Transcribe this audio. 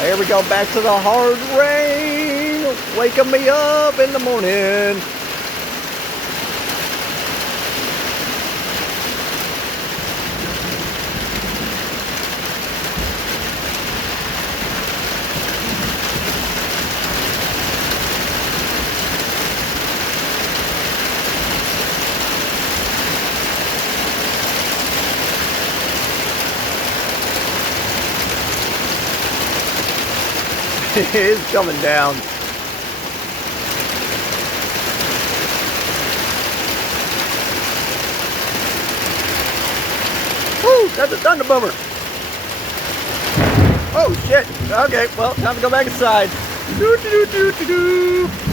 Here we go, back to the hard rain, waking me up in the morning. It's coming down. Woo, that's a thunder bummer. Oh shit. Okay, well, time to go back inside. Doo -doo -doo -doo -doo -doo.